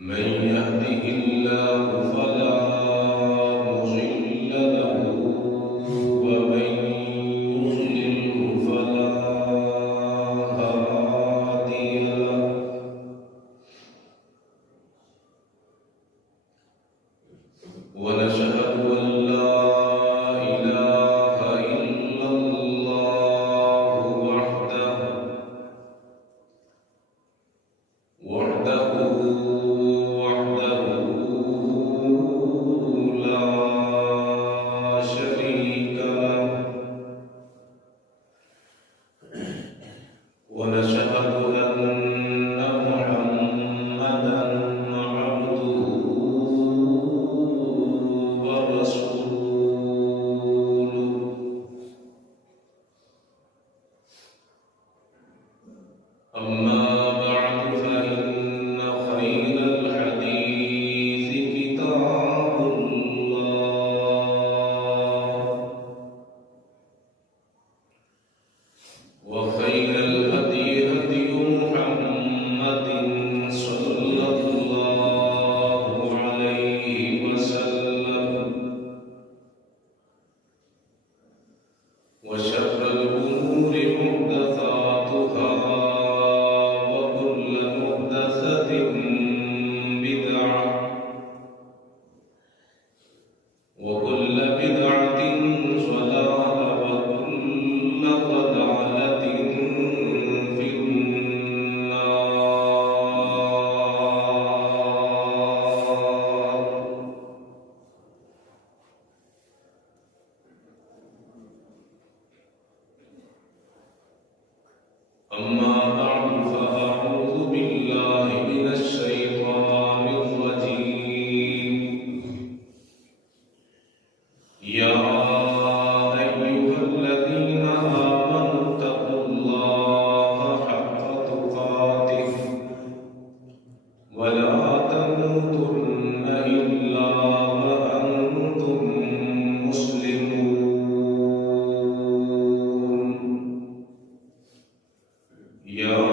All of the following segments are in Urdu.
من يهده الله فلا مضل له ومن يضلله فلا هادي له ونشهد أن لا إله إلا الله وحده لا شريك له ونشهد أن محمدا عبده ورسوله أما بعد فإن خير الحديث كتاب الله وخير الهدي هدي محمد صلى الله عليه وسلم وشر الأمور محدثاتها وكل محدثة بدعة وكل بدعة ضلالة وكل ضلالة في النار. أما بعد فأعوذ بالله من الشيطان الرجيم. يا أيها الذين آمنوا اتقوا الله حق تقاته ولا تموتن إلا وأنتم مسلمون. يا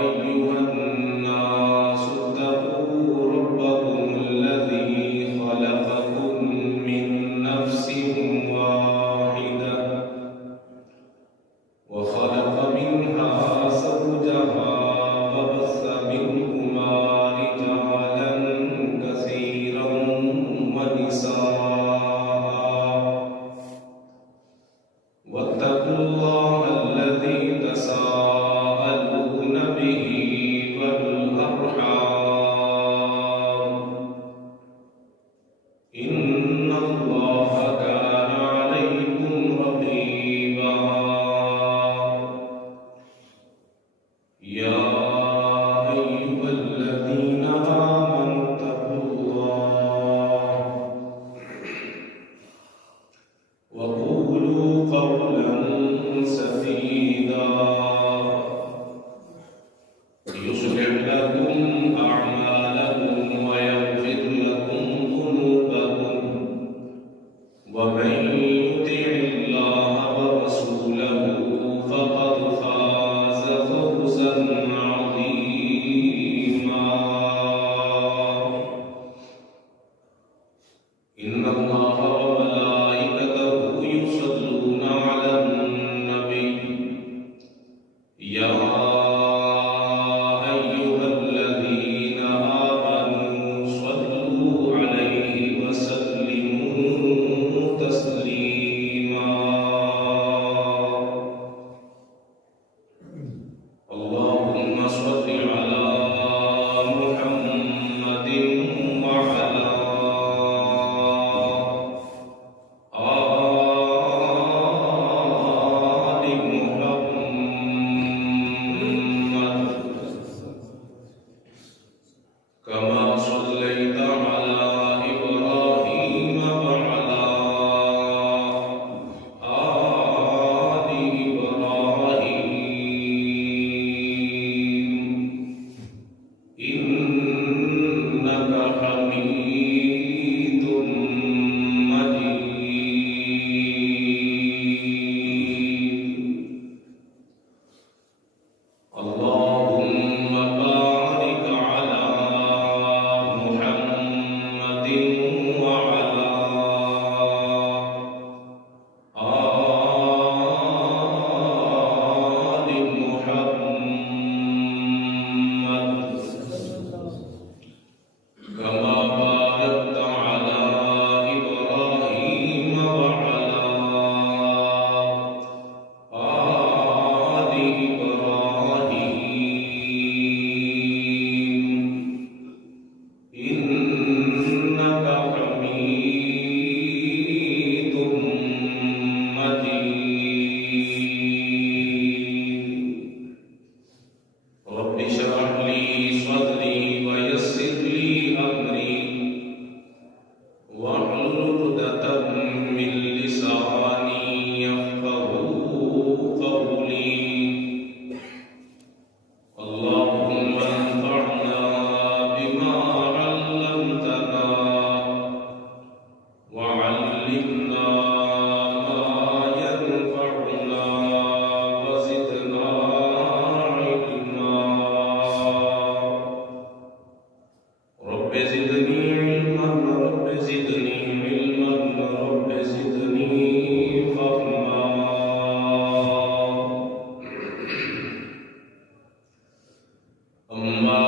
أيها الناس اتقوا ربكم الذي خلقكم من نفس واحدة وخلق منها زوجها وبث منهما رجالا كثيرا ونساء واتقوا الله الذي تساءلون به والأرحام إن الله كان عليكم رقيبا. يا أيها الذين آمنوا اتقوا الله وقولوا قولا سديدا يصلح لكم أعمالكم ويغفر لكم ذنوبكم ومن يطع الله ورسوله فقد فاز فوزا عظيما. إن الله وملائكته يصلون على النبي. يا أيها الذين آمنوا صلوا عليه وسلموا تسليما. اللهم صل على محمد وعلى آل محمد كما صليت على إبراهيم وعلى آل إبراهيم إنك حميد مجيد. اللهم بارك على رب زدنی علما رب زدنی علما رب زدنی فہما اما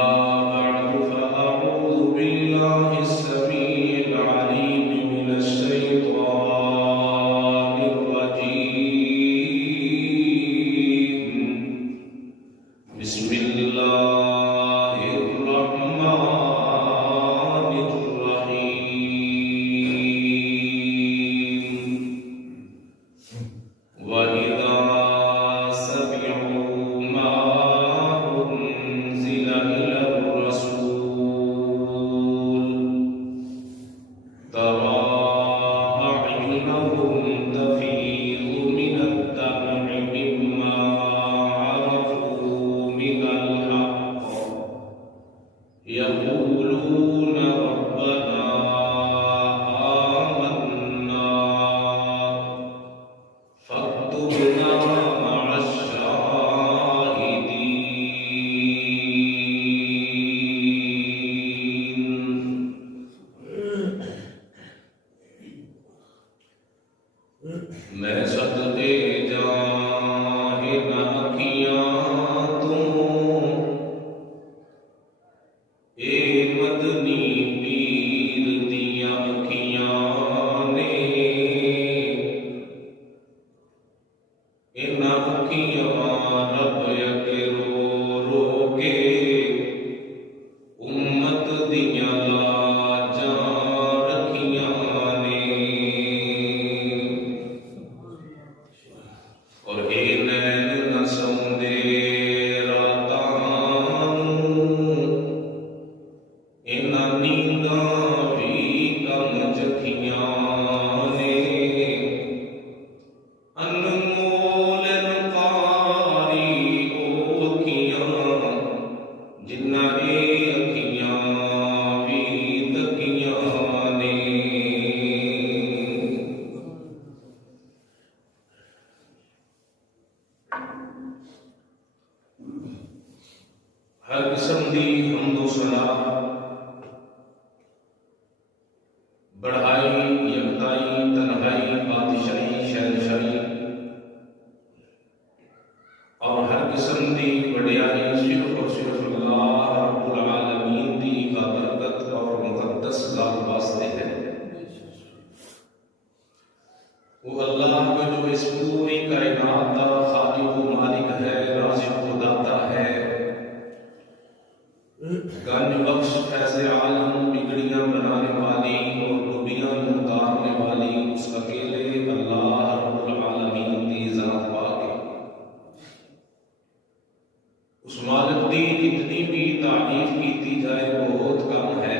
بعد فاعوذ باللہ السمیع العلیم من الشیطان الرجیم بسم اللہ الرحمن الرحیم وَإِذَا سَمِعُوا مَا أُنزِلَ إِلَى الرَّسُولِ تَرَىٰ أَعْيُنَهُمْ تَفِيضُ مِنَ الدَّمْعِ مِمَّا عَرَفُوا مِنَ الْحَقِّ يَقُولُونَ رَبَّنَا آمَنَّا فاكتبنا مع الشاهدين میں صدقے جاں ان اکھیاں تو اے مدنی پیر دیاں اکھیاں نے ان اکھیاں رب اگے رو رو کے امت دیاں لاجاں رکھیاں نے اور اے نین نہ سوندے راتاں نوں انہاں نینداں وی کم چکھیاں نے انمول نقاری او اکھیاں جنہاں اے اکھیاں وی تکیاں نے ہر قسم دی حمد و ثنا بڑھائی یکتائی تنہائی بادشاہی شہنشاہی اور ہر قسم دی وڈیائی صرف اور صرف اللہ رب العالمین دی بابرکت اور مقدس ذات واسطے ہے وہ اللہ کے جو اس پوری کائنات کا خالق و مالک ہے رازق و داتا ہے گنج بخش فیض عالم بگڑیاں بنانے والی اور ڈوبیاں اتارنے والی اس اکیلے اللہ رب العالمین کی ذات پاک ہے اس مالک دی جتنی بھی تعریف کی جائے بہت کم ہے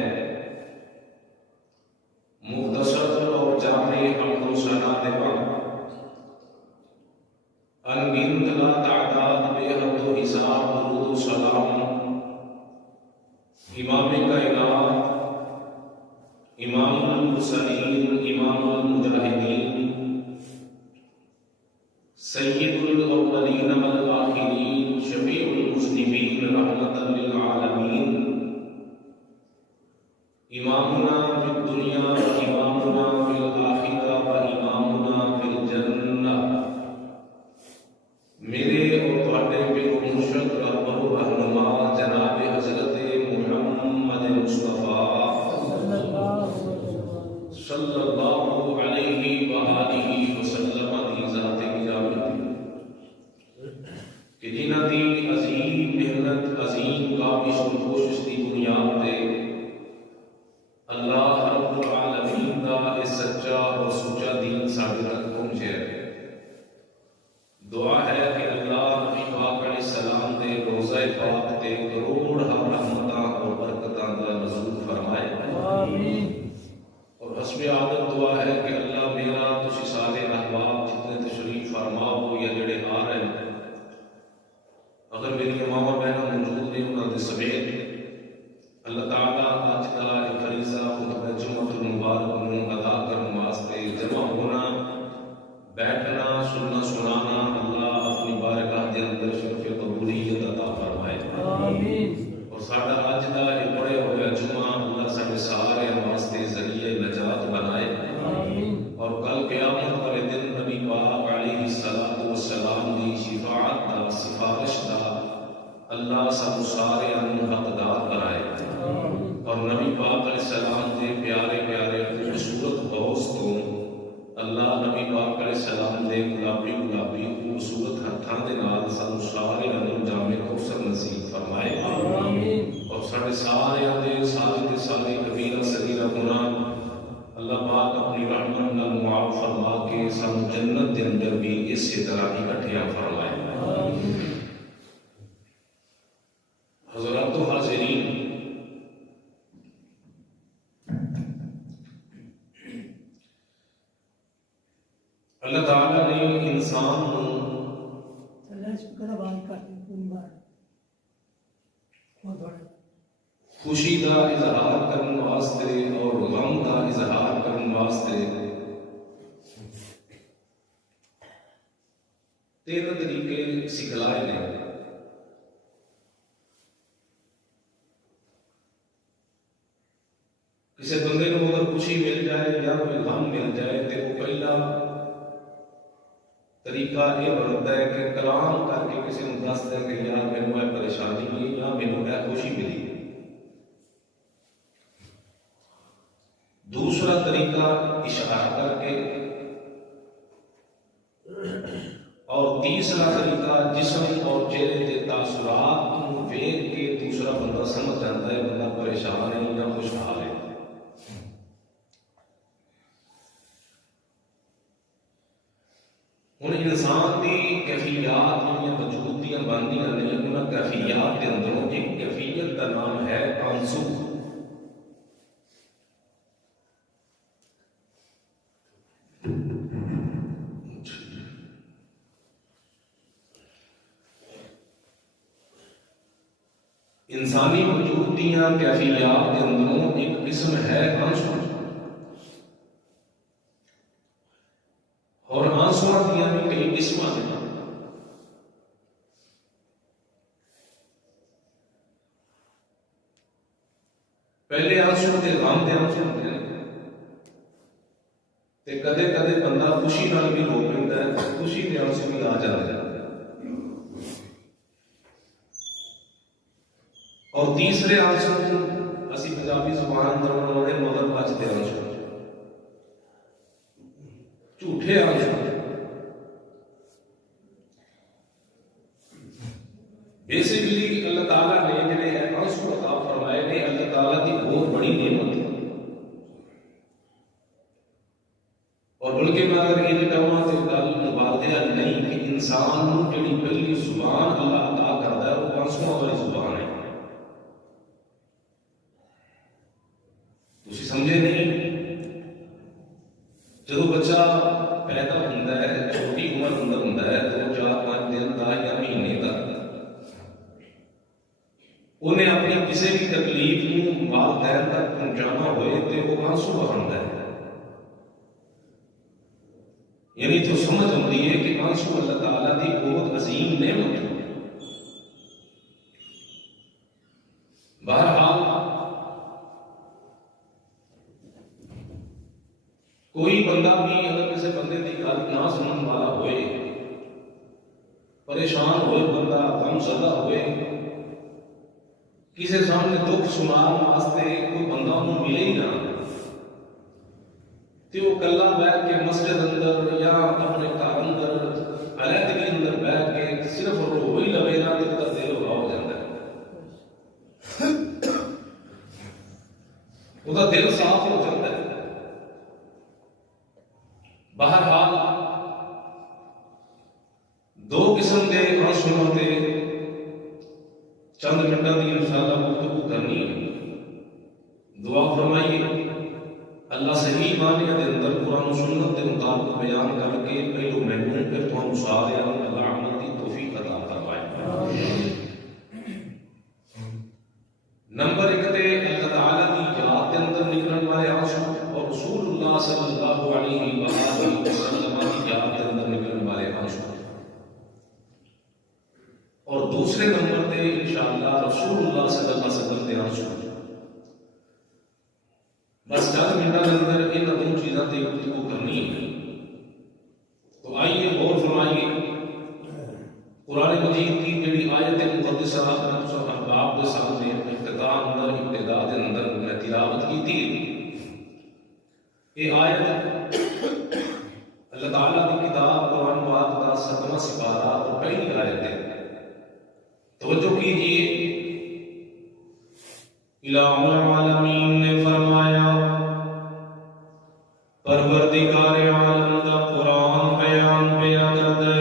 مختصر اور جامع حمد و ثنا دے بعد انگنت لا تعداد بے حد و حساب درود و سلام امام کائنات امام المرسلین امام المجاہدین سید الاولین والآخرین شفیع المذنبین رحمۃ للعالمین امامنا فی الدنیا امامنا فی الآخرہ و امامنا فی الجنہ میرے اور تواڈے پیر و مرشد رہبر و رہنما جناب حضرت محمد مصطفیٰ صلی اللہ علیہ وآلہ وسلم دی ذات گرامی کہ جنہاں دی عظیم محنت عظیم کاوش و کوشش دی بنیاد تے اللہ رب العالمین دا اے سچا اور سچا دین ساڈے تک پہنچے ہے دعا ہے کہ اللہ نبی پاک علیہ السلام دے روضہ پاک تے کروڑ رحمتاں اور برکتاں دا نزول فرمائے آمین اور حسب عادت دعا ہے کہ اللہ میرا تسی سارے احباب جتنے تشریف فرما ہو یا جڑے آ رہے ہیں اگر میری ماں اور بہنوں موجود ہیں انہاں دے سمیت اللہ تعالیٰ آج کا ایک فریضہ خطبہ جمعۃ المبارک نوں ادا کرنے واسطے جمع ہونا بیٹھنا سننا سنانا اللہ اپنی بارگاہ کے اندر شرف قبولیت عطا فرمائے آمین اور ساڈا اج دا ایک بڑے ہویا جمعہ اللہ سارے سارے واسطے ذریعہ نجات بنائے اور کل قیامت والے دن نبی پاک علیہ الصلوۃ والسلام دی شفاعت دا سفارش دا اللہ سب سارے حقدار بنائے اور نبی پاک علیہ السلام دے پیارے پیارے خوبصورت دوستوں اللہ نبی پاک علیہ السلام دے گلابی گلابی خوبصورت ہتھاں دے نال سانو سارے نوں جامع کوثر نصیب فرمائے اور سارے سارے کبیرہ صغیرہ گناہ اللہ پاک اپنی رحمت نال معاف فرما کے سانو جنت دے اندر بھی اسی طرح اکٹھیا فرمائے۔ حضرات و حاضرین، اللہ تعالیٰ نے انسان خوشی کا اظہار کرنے واسطے اور غم کا اظہار کرنے واسطے 13 طریقے سکھلائے نے۔ کسی بندے کو اگر خوشی مل جائے یا کوئی غم مل جائے تو وہ پہلا طریقہ یہ بنتا ہے کہ کلام کر کے کسی کو دستا ہے کہ یار میرے کو پریشانی ہوئی یا میرے کو خوشی ملی۔ دوسرا طریقہ اشارہ کر کے، اور تیسرا طریقہ جسم اور چہرے کے تاثرات کو دیکھ کے دوسرا بندہ سمجھ جاتا ہے بندہ پریشان ہے یا خوشحال ہے۔ ہن انسان کی کیفیات وجود دیا بندیاں نے، انہاں کیفیات کے اندروں ایک کیفیت کا نام ہے تناسخ۔ انسانی وجود دیا کیفیات کے اندروں ایک قسم ہے تناسخ، اور آنسواں دیا بھی کئی قسم ہیں۔ پہلے آنسو کے غم کے آنسو ہوتے ہیں، تے کدے کدے بندہ خوشی نال بھی رو پیندا ہے، خوشی کے آنسو بھی آ جاتے ہیں۔ اور تیسرے آنسو اسی پنجابی زبان اندر بولتے مگر بچتے آنسو، جھوٹے آنسو۔ بیسیکلی اللہ تعالیٰ نے جنہیں آنسو عطا فرمائے نے اللہ تعالیٰ کی بہت بڑی نعمت ہے، اور بلکہ میں اگر یہ کہوں تو گل مبالغہ نہیں کہ انسان جڑی پہلی زبان اللہ عطا کرتا ہے وہ آنسو والی زبان ہے۔ تسی سمجھے نہیں؟ جدو بچہ پیدا ہوتا ہے چھوٹی عمر اندر ہوتا ہے 2-4-5 دن کا یا مہینے کا، انہیں اپنی کسی بھی تکلیف کو والدین تک پہنچانا ہوئے تو وہ آنسو بہاندا ہے۔ یعنی تو سمجھ آتی ہے کہ آنسو اللہ تعالیٰ کی بہت عظیم نعمت ہے۔ بہرحال کوئی بندہ بھی اگر کسی بندے کی گل نہ سننے والا ہوئے، پریشان ہوئے، بندہ غم زدہ ہوئے، کسی سامنے دکھ سنان واسطے کوئی بندہ انہوں ملے ہی نہ، تو وہ کلا بیٹھ کے مسجد اندر یا اپنے گھر اندر علیحدگی اندر بیٹھ کے صرف رو ہی لوے نہ تو اس کا دل ہوا ہو جاتا ہے، اس کا دل صاف ہو جاتا ہے۔ بہرحال دو قسم کے آنسوؤں تے چند منٹوں کی انشاءاللہ گفتگو کرنی ہے۔ دعا فرمائیے اللہ صحیح معنی کے اندر قرآن و سنت کے مطابق بیان کر کے پہلو محبوب پھر تو ہم سارے اللہ عمل کی توفیق عطا فرمائے۔ نمبر 1 تے اللہ تعالیٰ کی یاد کے اندر نکلنے والے آنسو اور رسول اللہ صلی اللہ علیہ وسلم کی یاد کے اندر نکلنے والے آنسو، اور دوسرے نمبر تے انشاءاللہ رسول اللہ صلی اللہ علیہ وسلم کے آنسو۔ بس 10 منٹ کے اندر ان دو چیزوں سے گفتگو کرنی ہے. تو آئیے غور فرمائیے قرآن مجید کی جڑی آیت مقدسہ احباب کے سامنے ابتدا کے اندر میں تلاوت کی تھی. یہ آیت اللہ تعالیٰ کی کتاب قرآن پاک کا 7واں سپارہ اور پہلی آیت ہے. توجہ کیجیے. الہ العالمین نے فرمایا پروردگار عالم کا قرآن بیان کر دے.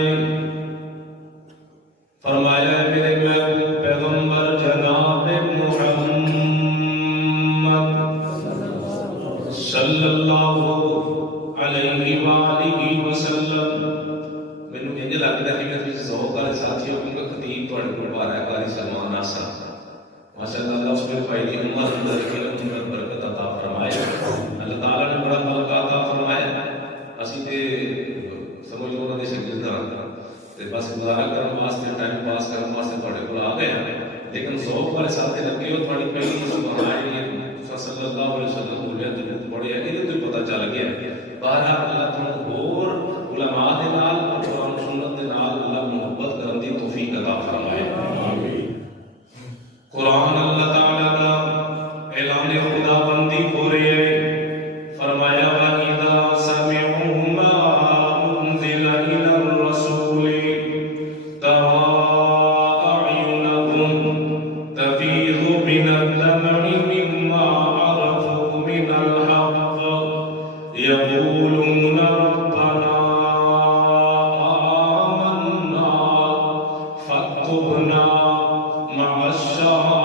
فرمایا میرے محبوب پیغمبر جناب محمد صلی اللہ علیہ وآلہ وسلم. مینوں انج لگدا کہ میں ذوق والے ساتھی کو خطیب تواڈے کول بار ہے قاری سلمان آسا ماشاءاللہ. اللہ اس کے بھائی دی عمر اندر علم میں برکت عطا فرمائے. اللہ تعالی نے بڑا برکت عطا فرمایا. اسی تے سمجھ لو انہاں دے شاگرد ہاں تے بس گزارا کرن واسطے ٹائم پاس کرن واسطے تواڈے کول آ گئے ہیں. لیکن ذوق والے ساتھی لگے ہو تواڈی پہلی سبحان اللہ صلی اللہ علیہ وسلم بولے تے بڑے ہے یہ تو پتہ چل گیا. بہرحال اللہ تمہیں اور علماء دے نال اور قرآن سنت دے نال اللہ محبت کرن دی توفیق عطا فرمائے. قرآن اللہ تعالی کا اعلان خدا بندی ہو رہی ہے. فرمایا وَإِذَا سَمِعُوا مَا أُنزِلَ إِلَى الرَّسُولِ تَرَىٰ أَعْيُنَهُمْ تَفِيضُ مِنَ الدَّمْعِ مِمَّا عَرَفُوا مِنَ الْحَقِّ يَقُولُونَ رَبَّنَا آمَنَّا فَاكْتُبْنَا مَعَ الشَّاهِدِينَ.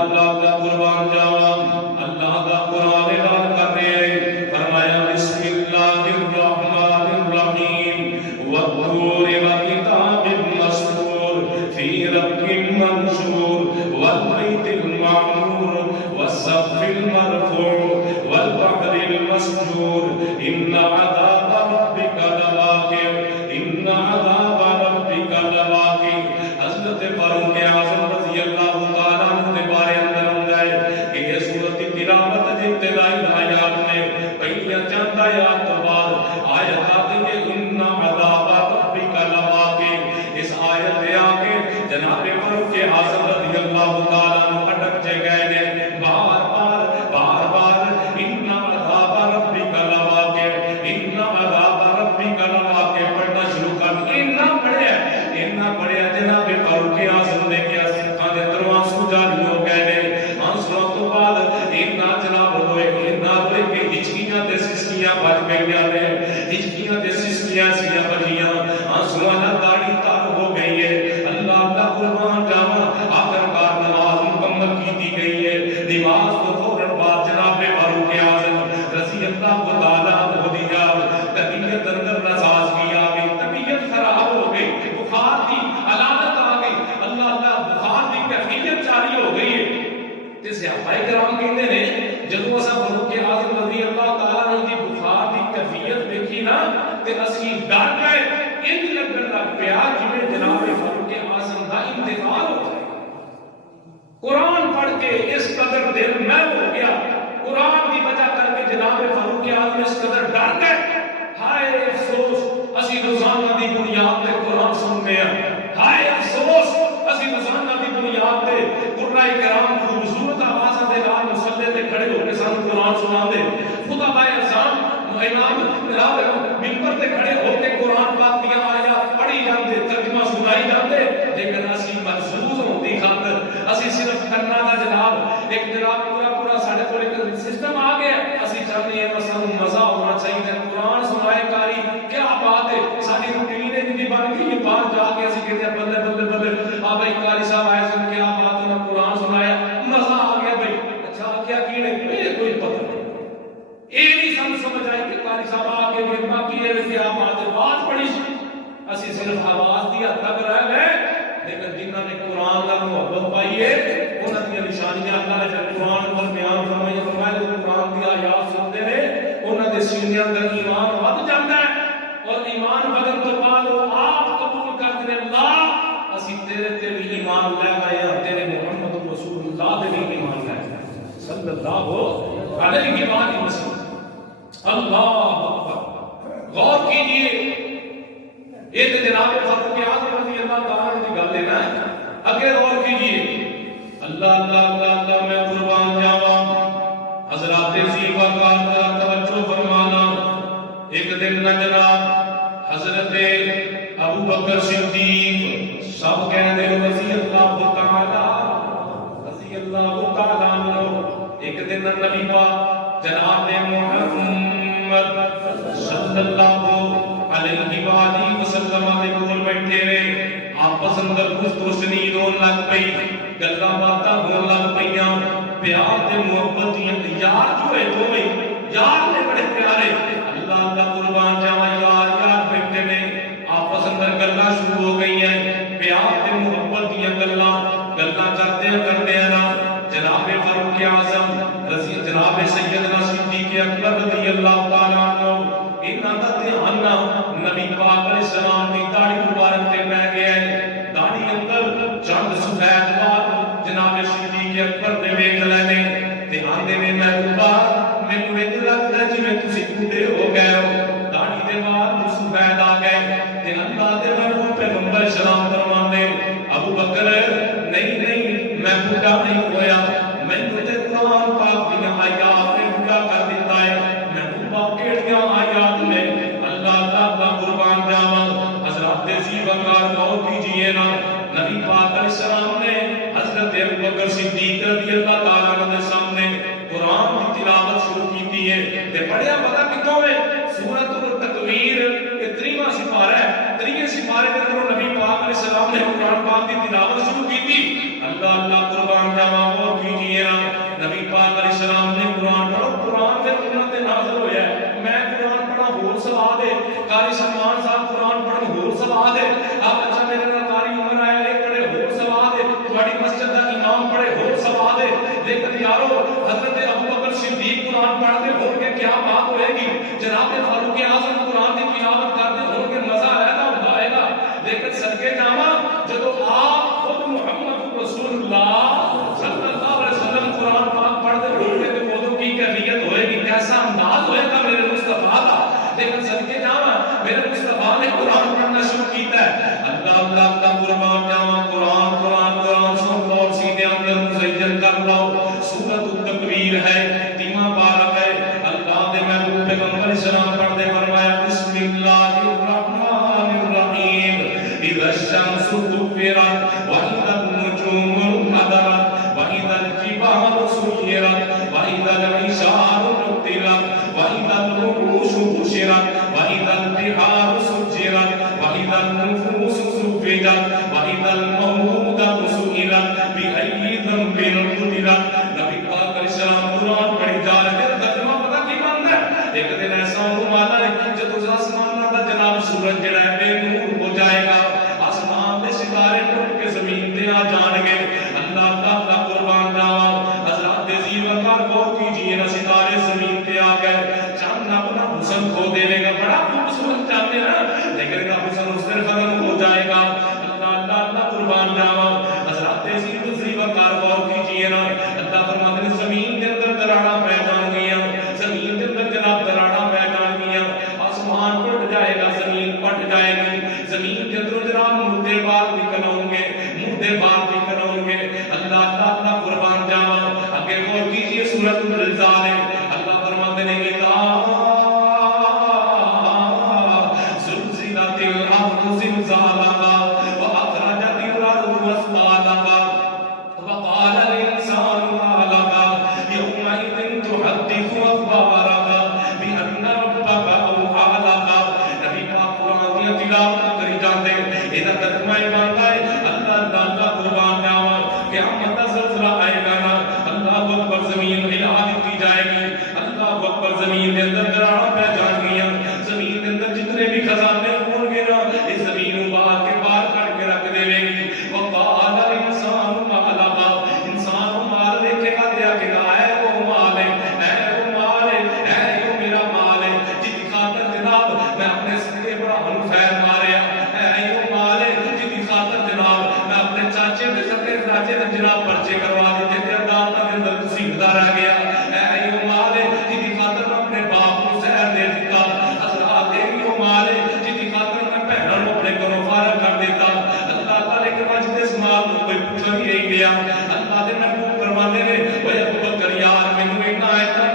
اللہ کا قربان جاواں اللہ کا قرآن اعلان کر رہے ہیں. فرمایا ان عذاب ربک لواقع، ان عذاب ربک لواقع۔ حضرت فاروق اعظم رضی اللہ تعالیٰ عنہ کے بارے اندر ہوندا ہے کہ یہ سورت کی تلاوت دی ابتدائی آیات میں پہلی چند آیات کے بعد آیت آتی ہے ان عذاب ربک لواقع۔ اس آیت میں آگے جناب فاروق اعظم رضی اللہ تعالیٰ عنہ اٹک گئے نے بار بار ان عذاب ربک لواقع، ان عذاب ربک لواقع پڑھنا شروع کر اتنا پڑھیا جناب فاروق اعظم نے کیا سکھا دے درواں سو جاری ہو گئے نے آنسوں تو بعد اتنا جناب ہوئے کہ ہچکیاں تے سسکیاں بج گئیاں نے، ہچکیاں تے سسکیاں سیاں بجیاں، آنسوں نہ داڑھی تر ہو گئی ہے۔ اللہ کا قربان جاواں آخرکار نماز مکمل کی دی گئی ہے۔ نماز تو فوراً بعد جناب فاروق اعظم رضی اللہ تعالیٰ عنہ دی طبیعت اندر نسازگی آ گئی، طبیعت خراب ہو گئی، بخار کی علامت آ گئی، اللہ بخار کی کیفیت جاری ہو گئی ہے۔ تے صحابہ کرام کہتے ہیں جدوں اساں فاروق اعظم رضی اللہ تعالیٰ عنہ دی بخار کی کیفیت دیکھی نا تے اسی ڈر گئے، انج لگن لگ پیا جویں جناب فاروق اعظم دا انتقال ہو جائے۔ قرآن پڑھ کے اس قدر دل میں ہو گیا، قرآن کی وجہ کر کے جناب فاروق اعظم اس قدر ڈر گئے۔ ہائے افسوس اسی روزانہ دی بنیاد تے قرآن سنتے ہیں، ہائے افسوس اسی روزانہ دی بنیاد تے قرآن کرام خوبصورت آواز دے نال مصلی تے کھڑے ہو کے سانوں قرآن سناندے، خدا بائے اذان امام منبر تے کھڑے ہو کے قرآن پاک دی آیات پڑھی جاندے، ترجمہ سنائی جاندے، لیکن اسی محسوس ہوندی خاطر اسی صرف کرنا دا جناب ایک جناب پورا ساڈے کول ایک سسٹم آ گیا، اسی چاہتے ہیں بس ہم مزہ ہونا چاہیے، قرآن سنائے کاری کیا بات ہے، ساری روٹین ہے بن گئی، باہر جا کے اسی کہتے ہیں بلے بلے بلے آ بھائی قاری صاحب آئے سن کیا بات ہے، قرآن سنایا مزہ آ گیا بھائی، اچھا کیا کیڑے میرے کوئی پتہ نہیں، یہ نہیں سمجھ آئی کہ قاری صاحب آ کے باقی ہے کیا بات ہے، بات پڑھی اسی صرف آواز دی حد تک رہ گئے، لیکن جنہوں نے قرآن کا محبت پائی ہے انہوں نے نشانیاں اللہ نے جب قرآن پر بیان فرمایا جو قرآن کی آیات سنتے ہیں انہوں نے سینیاں اندر ایمان ود جاتا ہے، اور ایمان بدن تو بعد وہ آپ قبول کرتے ہیں اللہ اسی تیرے تے بھی ایمان لے آئے ہیں، تیرے محمد رسول اللہ دے بھی ایمان لے آئے ہیں صلی اللہ علیہ وسلم۔ اللہ اکبر، غور کیجئے، یہ تو جناب فاروق اعظم رضی اللہ تعالیٰ عنہ کی گل ہے نا، اگر غور کیجئے اللہ میں قربان جاواں، حضرات ذی وقار ذرا توجہ فرمانا، ایک دن نہ جناب حضرت ابو بکر صدیق سب کہتے ہیں رضی اللہ تعالیٰ عنہ، ایک دن نبی پاک جناب محمد صلی اللہ علیہ وآلہ وسلم دے کول بیٹھے رہے، آپس اندر گفتگو شنید ہون لگ پئی، گلاں باتاں ہون لگ پیاں، پیار تے محبت دیاں یار جو ہے دوویں یار نے بڑے پیارے، اللہ دا قربان جاواں یار بیٹھے نے، آپس اندر گلاں شروع ہو گئی ہیں، پیار تے محبت دیاں گلاں کرتے ہیں نا جناب فاروق اعظم جناب سیدنا صدیق اکبر رضی اللہ تعالیٰ عنہ انہاں دا دھیان نبی پاک علیہ السلام دی داڑھی مبارک تے پہ گیا ہے، داڑھی اندر چند سفید بال جناب صدیق اکبر نے ویکھ لینے تے آندے نے محبوبہ مینوں انج لگدا جویں تسی بوڑھے ہو گئے ہو، داڑھی دے بال سفید آ گئے تے اللہ دے محبوب پیغمبر سلام فرماندے ابو بکر نہیں میں بوڑھا نہیں ہویا، مینوں تے قرآن پاک دیاں آیات نے بوڑھا کر دیتا ہے، محبوبہ کیڑیاں آیات نے اللہ تعالیٰ قربان جاواں، حضرات ذی وقار غور کیجئے نا، نبی پاک علیہ السلام نے حضرت ابو بکر صدیق رضی اللہ تعالیٰ عنہ کے سامنے قرآن کی تلاوت شروع کی ہے تے پڑھیا پتہ کتوں ہے سورۃ التکویر کے 30واں سپارہ ہے، 30ویں سپارے کے اندر نبی پاک علیہ السلام نے قرآن پاک کی تلاوت شروع کی تھی، اللہ قربان جاواں غور کیجئے نا، نبی پاک علیہ السلام نے قرآن پڑھو، قرآن پھر امت تے نازل ہویا ہے، میں قرآن پڑھا ہور سواد ہے، قاری سلمان صاحب قرآن پڑھن ہور سواد ہے، آپ اچھا میرے نال قاری عمر آیا ہے پڑھے ہور سواد ہے، تہاڈی مسجد دا امام پڑھے ہور سواد ہے، لیکن یارو حضرت ابو بکر صدیق قرآن پڑھتے ہو کے کیا بات ہوئے گی، جناب فاروق اعظم قرآن کی تلاوت کرتے ہو کے مزہ آئے گا لیکن صدقے جاواں جب آپ خود محمد رسول اللہ صلی اللہ علیہ وسلم قرآن پاک پڑھتے ہو گے تو وہ کی کیفیت ہوئے گی، کیسا انداز ہوئے گا میرے مصطفیٰ کا. لیکن صدقے جاواں میرے مصطفیٰ نے قرآن پڑھنا شروع کیتا ہے. اللہ اللہ اللہ قربان جاواں قرآن قرآن قرآن سن لو، سینے اندر مزین کر لو. سورۃ التکویر ہے، تیمہ بارہ ہے. اللہ دے محبوب پیغمبر اسلام پڑھتے فرمایا بسم اللہ الرحمن الرحیم اذا الشمس كورت واذا النجوم انكدرت واذا الجبال سيرت واذا العشار عطلت واذا الوحوش حشرت واذا البحار سجرت واذا النفوس زوجت واذا الموءودة سئلت بأي ذنب قتلت. نبی پاک علیہ السلام قرآن پڑھی جا رہے ہیں. ترجمہ پتہ کی بنتا ہے؟ ایک دن ایسا ہونے والا ہے جب آسمان کا جناب سورج جڑا ہے بے نور ہو جائے گا، آسمان کے ستارے ٹوٹ کے زمین پہ آ جان گے. اللہ تعالیٰ قربان جاواں حضرات عزیز وقار غور کیجیے نا، ستارے زمین پہ آ گئے، چاند اپنا حسن کھو دینے کا بڑا خوبصورت چاند ہے نا، لیکن کا حسن اس دن ختم ہو جائے گا. اللہ اللہ قربان جاواں حضرات عزیز وقار غور کیجیے نا. اللہ فرماتے ہیں زمین کے اندر دراڑاں پہ جان گیا، زمین کے اندر جناب دراڑاں پہ جان گیا، آسمان پھٹ جائے گا، زمین پھٹ جائے گی، زمین کے اندر جناب مردے باہر نکل آؤں گے، مردے باہر نکل آؤں گے. اللہ اللہ قربان جاواں آگے غور کیجیے سورۃ الزلزال ہے. اللہ فرماتے ہیں اذا زلزلت الارض زلزالها واخرجت الارض اثقالها وقال الانسان ما لها يومئذ تحدث اخبارها بان ربك اوحى لها. نبی پاک قرآن کی تلاوت کری جاتے ہیں. ادھر ترجمہ بنتا ہے اللہ اللہ قربان جاواں قیامت کا زلزلہ آئے گا نا، اللہ اکبر زمین ہلا دی جائے گی. اللہ اکبر زمین کے اندر دراڑاں پہ جان گیا، زمین کے اندر جتنے بھی خزانے ہوں گے نا اس زمین باہر کے باہر کر کے رکھ دے گی. وقال الانسان ما لها، انسان مال دیکھے گا دیا کہ اے وہ مال ہے، اے وہ مال ہے، اے وہ میرا مال ہے جس کی خاطر جناب میں اپنے سکے بڑا خیر ماریا، اے وہ مال ہے جس کی خاطر جناب میں اپنے چاچے کے سکے چاچے نے جناب پرچے کروا دیتے تھے، عدالت کے اندر سیدھا رہ گیا. اے وہ مال ہے جس کی خاطر میں اپنے باپ کو زہر دے دیتا. حضرات وہ مال ہے جس کی خاطر میں بہنوں کو اپنے گھروں فارغ کر دیتا. اللہ تعالی کے پاس جس مال کو کوئی پوچھا ہی نہیں گیا. اللہ دے محبوب فرماتے ہیں اے ابو بکر یار مینوں اتنا آیتاں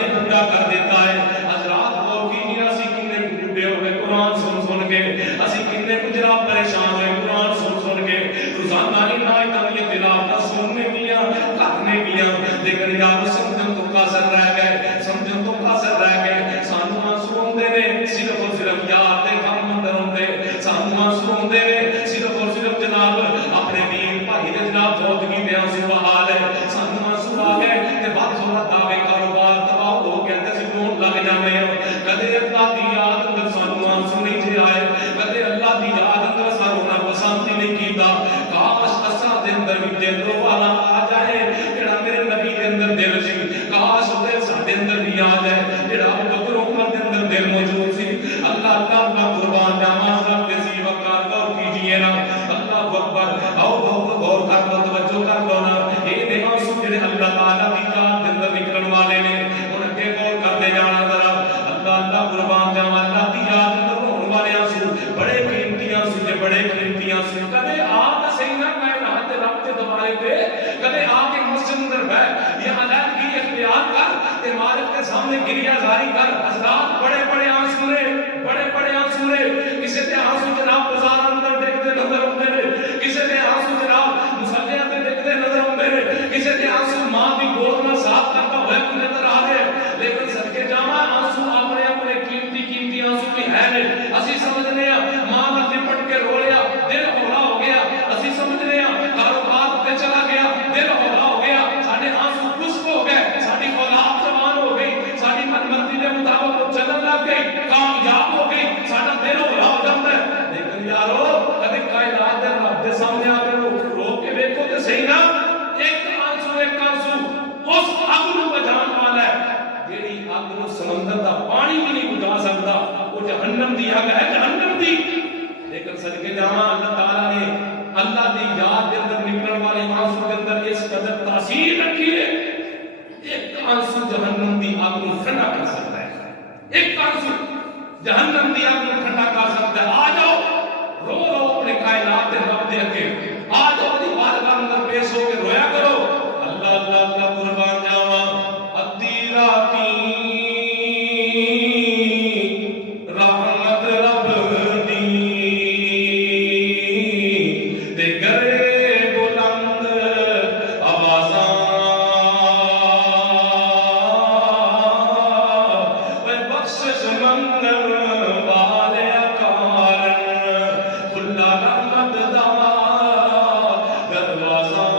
نے بوڑھا کر دیتا ہے. حضرات غور کیجیے اسی کتنے بوڑھے ہو گئے قرآن سن کے، اسی کتنے جناب پریشان ہوئے قرآن سن کے. روزانہ ان آیتاں کی تلاوت سننے گیا کرنے گیا، لیکن یار سمجھن تو قاصر رہ گئے، سمجھن تو قاصر رہ گئے. سانو آنسو آندے نے صرف اور صرف یاد دے غم اندر آندے، سانو آنسو آندے نے صرف اور صرف جناب اپنے دین بھائی دے جناب فوتگی دے آنسو بحال ہے. سانو آنسو آ گئے تے بد صورت دعوے کاروبار تباہ ہو گیا تے اسی رون لگ جاندے ہیں. کدے اللہ دی یاد اندر سانو آنسو نہیں جے آئے، کدے اللہ دی یاد اندر سانو نہ پسند ہی نہیں کیتا. کاش اساں دے اندر بھی دل رو والا آ جائے جڑا میرے نبی دے اندر دل سی، کاش دل ساڈے اندر بھی آ جائے جڑا ابو بکر عمر دے اندر دل موجود سی. اللہ اللہ قربان جاواں رب دے سی وقار غور کیجیے نا. اللہ اکبر آؤ بہت غور کر لو، توجہ کر لو نا. یہ دے آنسو جڑے اللہ تعالی دی یاد دے اندر نکلن والے نے ان اگے غور کرتے جانا ذرا. اللہ اللہ قربان جاواں اللہ دی یاد اندر ہون والے آنسو بڑے قیمتی آنسو نے، بڑے قیمتی آنسو. کدے آپ صحیح نہ کائنات دے رب دے دوارے پہ کدے آ کے مسجد اندر بیٹھ یا علیحدگی اختیار کر تے مالک کے سامنے گریہ زاری کر. حضرات بڑے بڑے آنسو نے، بڑے بڑے آنسو نے. کسی تے آنسو جناب بازار اندر ڈگتے نظر آتے ہیں، کسی تے آنسو جناب مسلیاں تے ڈگتے نظر آتے ہیں، کسی تے آنسو ماں دی گود میں صاف کرتا ہوا نظر آ رہے. لیکن صدقے جاواں آنسو اپنے اپنے قیمتی آنسو بھی ہے نے. اسی سمجھنے ہیں ماں نال لپٹ کے رو لیا دل ہولا ہو گیا، اسی سمجھنے ہیں کاروبار تے چلا گیا دل ہولا ہو گیا، ساڈے آنسو خشک ہو گئے، ساڈی اولاد جوان ہو گئی، ساڈی من مرضی دے مطابق چلا جہنم دی آگ کو ٹھنڈا کر سکتا ہے. ایک طرز جہنم دی آگ کو ٹھنڈا کر سکتا ہے. آ جاؤ رو رو اپنے کائنات دے رب دے اگے, آ جاؤ دی بارگاہ اندر پیش ہو کے رویا کرو. اللہ اللہ اللہ قربان جاواں ادھی راتی رحمت رب دی تے کرے بلند آوازاں اے بخشش منگن والے کارن کھلا رحمت دا دروازہ.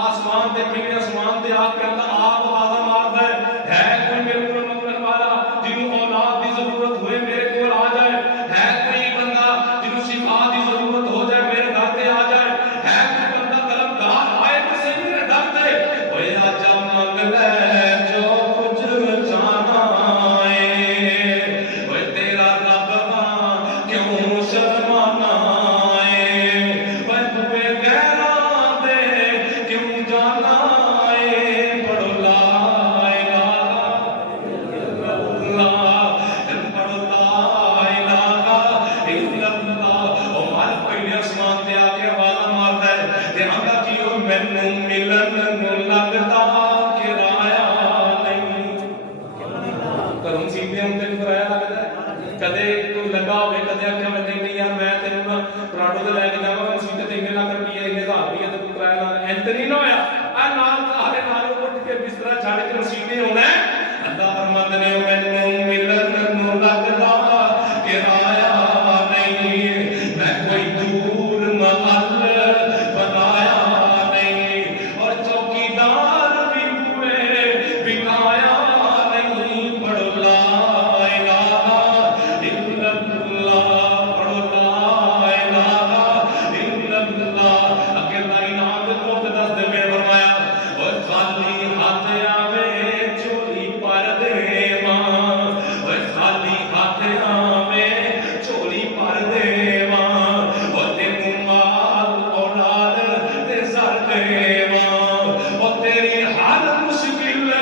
آسمان دے پہلے آسمان دے آگ کے اندر آپ آوازہ مارتا ہے کوئی میرے کو منگن والا جنہوں اولاد دی ضرورت ہوئے میرے کو آ جائے, ہے کوئی بندہ جنہوں شفا دی ضرورت ہو جائے میرے گھر پہ آ جائے, ہے کوئی بندہ طلبگار آئے تو صحیح میرے گھر پہ اوے آجا مانگ لے جو کچھ جانا ہے, اوے تیرا رب ہاں کیوں شرمانا ہے, اوے تمہیں غیراں دے کیوں جانا ہے, پڑھو لا الہ الا اللہ, پڑھو لا الہ الا اللہ. او مال پہلے آسمان تے آ کے آواز مارتا ہے تے آندا کیوں مینوں ملن نوں لگدا کرایہ نہیں. کرم سیدھے ہوندے نوں کرایہ لگدا ہے, کدے کوئی لگا ہوے کدے آکھے میں نہیں یار میں تینوں نا پراڈو تے لے کے جاواں مسیدے تے 1 لاکھ روپیہ 1000 روپیہ تے تو کرایہ لا اینتے نہیں ہویا. آ نال سارے نالوں اٹھ کے بستر چھڈ کے مسیدے ہونا ہے. اللہ فرماتے نے مینوں ملن نوں لگدا کرایہ نہیں, میں کوئی دور محل بنایا نہیں, اور چوکیدار بھی ہوئے بکایا نہیں. پڑھو لا الہ الا اللہ, پڑھو لا الہ الا اللہ. اکیلا انعام دے تو دس دے میں فرمایا اور خالی ہاتھ آوے چوری پر دے ماں, اور خالی ہاتھ آوے چوری پر دے ماں, اور تینوں مال اولاد تے سر دے ماں, اور تیری ہر مشکل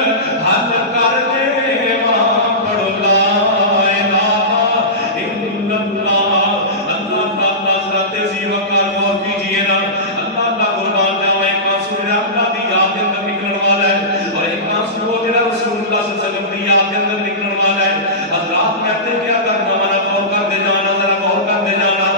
حل کر دے ماں. پڑھو لا الہ الا اللہ. اللہ تعالیٰ ذات تیزی وقار غور کیجئے نا. اللہ کا قربان جاؤں ایک آنسو میرا اللہ دی یاد کے اندر نکلن والا ہے, اور ایک آنسو وہ میرا رسول اللہ صلی اللہ علیہ وسلم دی یاد کے اندر نکلن والا ہے. حضرات کہتے کیا کرنا والا غور کر دے جانا, ذرا غور کر دے جانا.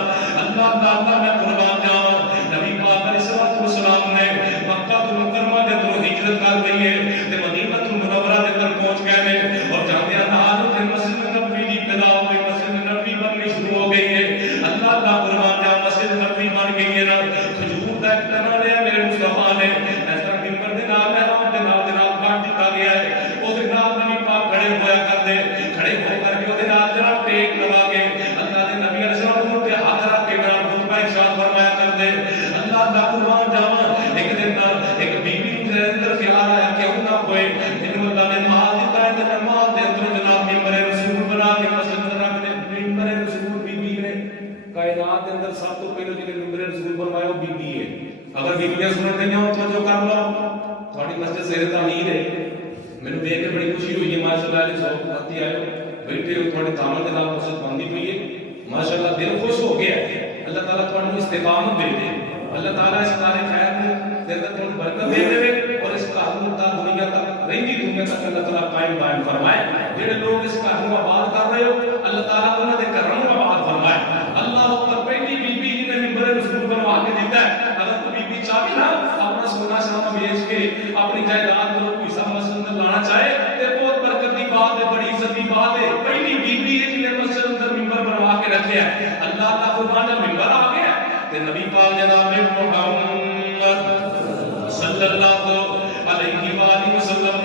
اللہ تعالیٰ میں قربان جاؤں نبی پاک علیہ الصلوۃ والسلام نے مکہ المکرمہ کے اندر ہجرت کر گئی ہے تے مدینہ المنورہ کے اندر پہنچ گئے ہیں, اور جاندے نال تے مسجد نبوی دی ابتدا ہوئی, مسجد نبوی بننی شروع ہو گئی ہے. اللہ کا قربان جاؤں مسجد نبوی بن گئی ہے نا. کھجور دا ایک تنا لیا میرے مصطفیٰ نے اس طرح ممبر دے نال محراب دے نال جناب کاٹ دتا گیا ہے. اس دے نال نبی پاک کھڑے ہوا کرتے, کھڑے ہو کر کے اس دے نال جناب ٹیک لگا کے اللہ دے نبی علیہ السلام تے ہاتھ رکھ کے جناب خطبہ ارشاد فرمایا کرتے. اللہ کا قربان جاؤں ایک دن ایک بی بی دے اندر خیال آیا کیوں نہ ہوئے جنوں اللہ نے مال دیتا ہے تے مال دے اندر جناب ممبر رسول بنا کے مسجد رکھ دے. ممبر رسول بی بی نے کائنات کے اندر سب تو پہلے جنہیں ممبر رسول بنوایا وہ بی بی ہے. اگر بیبیاں سنن دے جاؤ تو جو کر لو تھوڑی مسجد زیر تعمیر ہے. میں نے دیکھ کے بڑی خوشی ہوئی ہے ماشاءاللہ علیہ سو پتی آئے بیٹھے ہو تھوڑے دامن کے نام مسجد بندی ہوئی ہے ماشاءاللہ دل خوش ہو گیا ہے. اللہ تعالیٰ تھوڑا استقامت دے دے, اللہ تعالیٰ اس سارے خیر میں دے دے تھوڑی برکت دے دے, اور اس کا تا دنیا تک رہی دنیا تک اللہ تعالیٰ قائم قائم فرمائے. جڑے لوگ اس کا آباد کر رہے ہو اللہ تعالیٰ انہوں نے کرم آباد فرمائے. اللہ اکبر. پہلی بی بی نے ممبر رسول بنوا کے دیتا ہے. اگر تو بی بی چاہے نا اپنا سونا شام بیچ کے اپنی جائیداد کو پیسہ مسجد میں لانا چاہے تو بہت برکت کی بات ہے, بڑی عزت کی بات ہے. پہلی بی بی ہے جنہیں مسجد اندر ممبر بنوا کے رکھے ہے. اللہ کا قربان جب ممبر آ گیا تو نبی پاک جناب محمد صلی اللہ علیہ وآلہ وسلم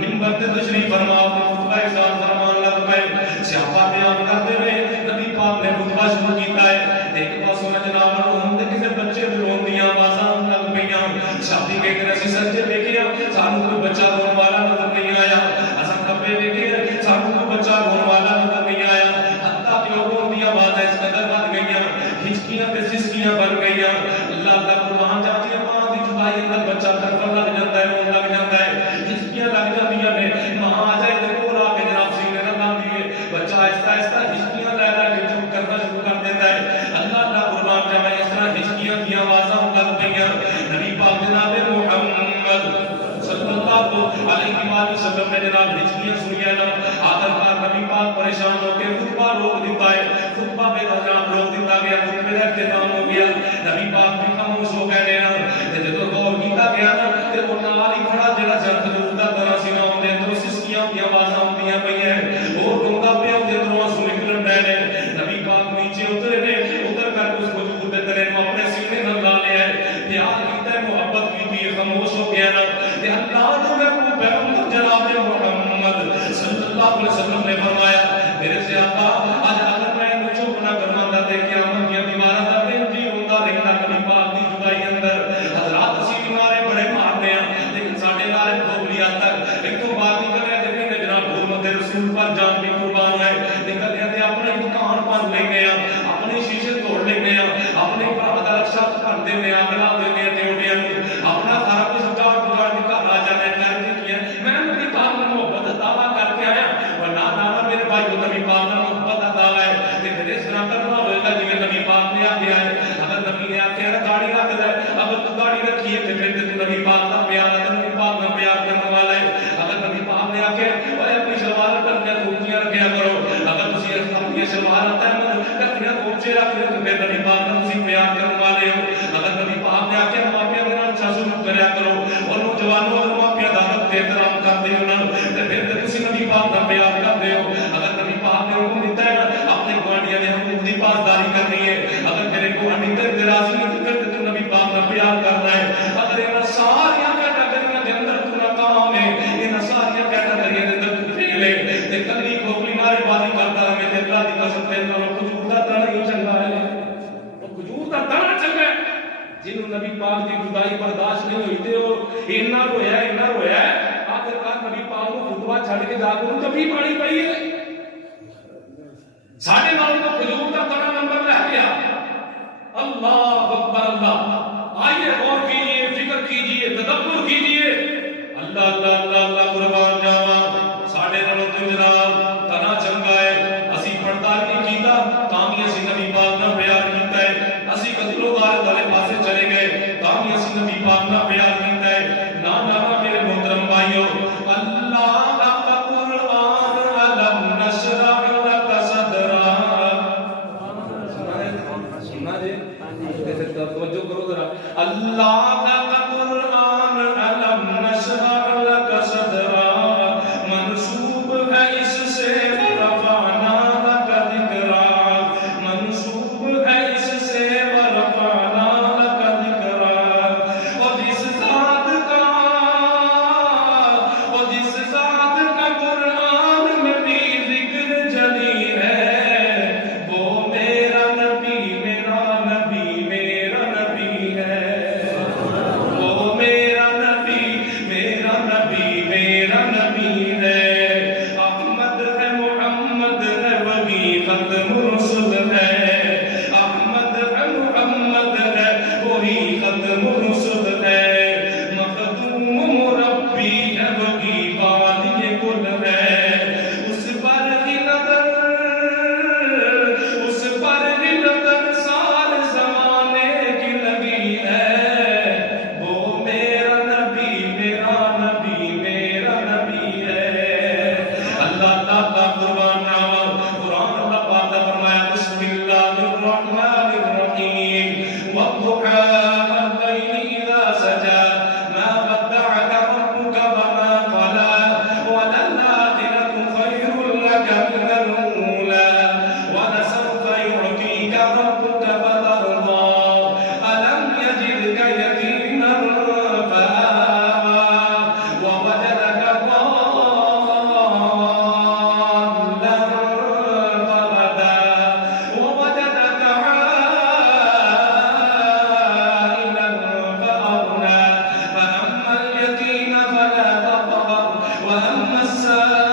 ممبر تے تشریف فرما کے خطبہ ارشاد فرمان لگ پئے. صحابہ بیان کرتے ہوئے نبی پاک نے خطبہ شروع کیتا ہے. ایک پاسوں میں جناب ہم تے کسے بچے دے رون دیاں آوازاں لگ پئیاں. شادی کے دن اسی سجدے ویکھیا سانوں کوئی بچہ رون والا نظر نہیں آیا. اساں کبے ویکھیا سانوں کوئی بچہ رون والا نظر نہیں آیا. حتیٰ کہ رون دیاں آوازاں اس قدر بڑھ گئیاں جناب ہچکیاں سنیاں نا آخرکار نبی پاک پریشان ہو کے خطبہ روک دیتا ہے خطبہ بے جناب روک دیتا گیا خطبے کا اختتام ہو گیا نبی پاک بھی خاموش ہو گئے نا تے جدوں غور کیتا گیا نا تے او نال ہی کھڑا جڑا جنت دا طرح سی نا اون دے اندروں سسکیاں دی آوازاں آندیاں پئیاں او ڈونگا پیا اون دے اندروں آنسو نکلن ڈے نے نبی پاک نیچے اترے نے اتر کر اس وجود دے تلے نو اپنے سینے نال لا لیا ہے پیار کیتا ہے محبت کیتی ہے خاموش ہو گیا نا تے اللہ نے محبوب پیغمبر جناب محمد صلی اللہ علیہ وسلم نے فرمایا میرے سے آقا آج اگر میں انہوں چپ نہ کروانا تے قیامت کی دیوارہ دا دن بھی ہوتا رہتا نبی پاک دی جدائی اندر حضرات اسی نعرے بڑے مارتے ہیں لیکن ساڈے نعرے بھولی آج تک ایک تو بات نہیں کر رہے تھے کہ جناب حرمت رسول پر جان بھی قربان ہے نکل رہے تھے اپنے دکان بن لے گئے اپنے شیشے توڑ لے گئے اپنے بھرا دا رکشا کر دینے اگلا دینے ٹیوٹیاں اپنا سارا کچھ جاڑ بگاڑ کے گھر آ جانے میں نبی پاک نے محبت دعویٰ کر کے آیا ورنہ نہ میرے بھائی کو نبی پاک نے محبت دعویٰ ہے لیکن اس طرح کرنا ہوئے گا جی نبی پاک نے آگیا ہے اگر نبی نے آگیا ہے گاڑی رکھ دے اگر تو گاڑی رکھی ہے تو پھر تو نبی پاک کا پیار ہے نبی پاک کا پیار کرنے والا ہے اگر نبی پاک نے آگیا ہے اور اپنی شلوار کرنے کوٹیاں رکھیا کرو اگر تسی اپنی شلوار کرنے کوچے رکھ دے تو پھر نبی پاک کا تسی پیار کرنے والے ہو اگر نبی پاک نے آگیا ماپیا دینا اچھا سلوک کریا کرو اور نوجوانوں اور ماپیا دعوت احترام کرتے ہو نا تے پھر تسی نبی پاک کا پیار کرتے ہو اگر نبی پاک نے حکم دیتا ہے نا اپنے گوانڈیاں نے حقوق دی پاسداری کرنی ہے اگر تیرے گوانڈی تے راضی نہیں تے تو نبی پاک کا پیار کرنا ہے اگر ان ساری کیٹاگریاں دے اندر تو ناکام ہے ان ساری کیٹاگریاں دے اندر تو فیل ہے تے کلی کھوپڑی نعرے بازی کرتا رہے تے اللہ دی قسم تے کھجور دا دانا ہی چنگا ہے او کھجور دا دانا چنگا ہے جنہوں نبی پاک دی جدائی برداشت نہیں ہوئی تے او اینا رویا ہے آخرکار نبی پاک کو خطبہ چھڑ کے جا کے کبھی پانی پئی ہے ساڑھے نال تو کھجور کا بڑا نمبر رہ گیا اللہ اکبر اللہ آئیے غور کیجئے فکر کیجئے تدبر کیجئے اللہ اللہ اللہ اللہ قربان جاواں ساڑھے نال تو جناب تنا چنگا ہے اسی پڑتال نہیں کیتا تاں اسی نبی پاک نال پیار کیتا ہے اسی قتل و غارت والے پاسے چلے گئے تاں اسی نبی پاک نال پیار کیتا ہے نا میرے محترم بھائیو اللہ کا قرآن علم نشرح لک صدرا سننا جی توجہ کرو ذرا اللہ کا قرآن علم نشرح لک صدرا منسوب ہے اس سے ورفعنا لک ذکرا منسوب ہے اس سے ورفعنا لک ذکرا اور جس ذات کا قرآن میں بھی ذکر جلی ہے وہ میرا نبی میرا نبی میرا نبی ہے وہ میرا نبی میرا نبی میرا نبی ہے احمد ہے محمد ہے وہی ختم رسل ہے احمد ہے محمد ہے وہی ختم رسل ہے مخدوم مربی ہے وہی والی کل ہے اس پر ہی نظر سال زمانے کی لگی ہے وہ میرا نبی میرا نبی میرا نبی ہے اللہ تعالیٰ قربان جاواں قرآن اللہ پاک نے فرمایا بسم اللہ الرحمن الرحیم والضحی واللیل اذا سجی ما ودعک ربک وما قلی وللآخرة خیر لک من الأولى ولسوف يعطيك ربك فترضى ألم يجدك يتيما فآوى ووجدك ضالا فهدى ووجدك عائلا فأغنى فأما اليتيم فلا تقهر وأما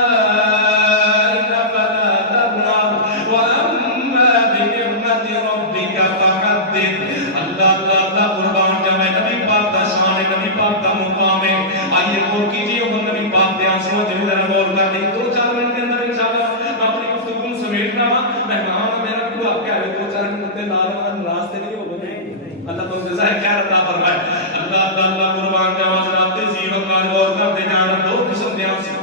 السائل فلا تنهر وأما بنعمة ربك فحدث اللہ اللہ قربان جاوے نبی پاک کا شان ہے نبی پاک کا مقام ہے آئیے غور کیجئے وہ نبی پاک دے آنسوں تے ذرا غور کر لیں 2-4 منٹ کے اندر انشاءاللہ میں اپنی گفتگو کو سمیٹنا وا مہمان میرا کو آپ کے آگے 2-4 منٹ تے نارمل راستے نہیں ہو گئے اللہ تو جزائے خیر عطا فرمائے اللہ اللہ اللہ قربان جاواں جناب تے زیو کار غور کر دے جان دو قسم دے آنسوں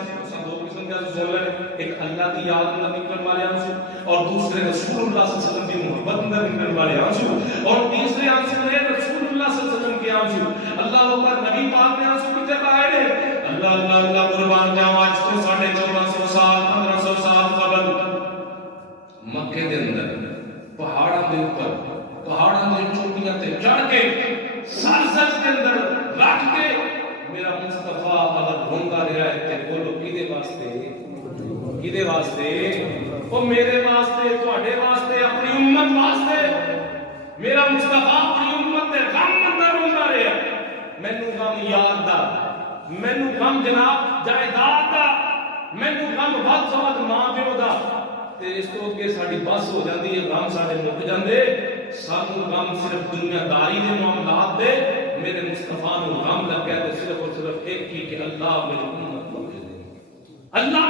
دوسرے رسول اللہ صلی اللہ علیہ وسلم کی محبت میں نکلنے والے آنسو، اور تیسرے آنسو ہے رسول اللہ صلی اللہ علیہ وسلم کے آنسو۔ اللہ اکبر، نبی پاک نے آنسو کتنے بہائے نے؟ اللہ اللہ اللہ قربان جاواں، آج تو 1450 سال 1500 سال قبل مکے دے اندر پہاڑاں دے اوپر، پہاڑاں دے چوٹیاں تے چڑھ کے سر سچ کے اندر رکھ کے میرا مصطفیٰ اگر روندا رہا ہے تے بولو کدے واسطے؟ کدے واسطے؟ وہ میرے واسطے، تواڈے واسطے، اپنی امت واسطے۔ میرا مصطفیٰ اپنی امت دے غم اندر روندا رہا، مینوں غم یار دا، مینوں غم جناب جائیداد دا، مینوں غم ود سواد ماں پیو دا، تے اس تو اگے ساڈی بس ہو جاندی ہے، غم ساڈے مک جاندے۔ سانوں غم صرف دنیا داری دے معاملات دے، میرے مصطفیٰ نوں غم لگا تے صرف اور صرف ایک ہی کہ اللہ میری امت بچ جائے، اللہ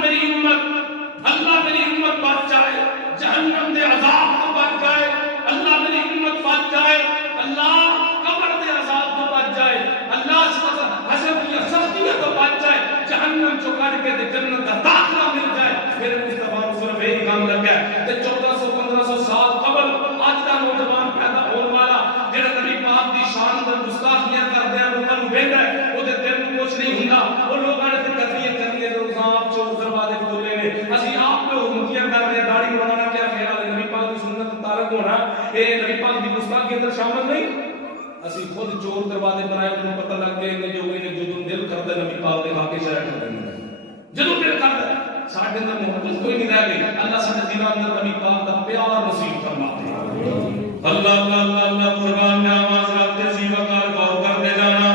میری امت بچ جائے، جہنم دے عذاب تو بچ جائے، اللہ میری امت بچ جائے، اللہ قبر دے عذاب تو بچ جائے، اللہ حسب کی سختیاں تو بچ جائے، جہنم چو کٹ کے جنت کا داخلہ مل جائے۔ میرے مصطفیٰ کو صرف ایک کام لگا ہے تے 1400-1500 سال قبل اج دا نوجوان پیدا ہون والا جڑا نبی پاک دی شان تے گستاخیاں کردے ہیں، انہاں نوں ویندا ہے، او دے دل نوں کچھ نہیں ہوندا، او لوکاں نے تکبیر کرنی ہے، روزاں چور دروازے کھولے نے، اسی آپ پہ حکومتیاں کر رہے ہیں، داڑھی بنانا کیا خیال ہے؟ نبی پاک کی سنت مطابق ہونا اے نبی پاک دی گستاخی کے اندر شامل نہیں۔ اسی خود چور دروازے بنائے، انہوں پتہ لگ گئے کہ جو انہیں جدوں دل کرتا ہے نبی پاک دے واقعے شہر کر دیں، جدوں دل کرتا ہے ساڈے اندر محبت کوئی نہیں رہ گئی۔ اللہ ساڈے دلاں اندر نبی پاک دا پیار نصیب فرما دے۔ اللہ اللہ اللہ اللہ قربان جاواں، حضرت عظیم وقار غور کرتے جانا۔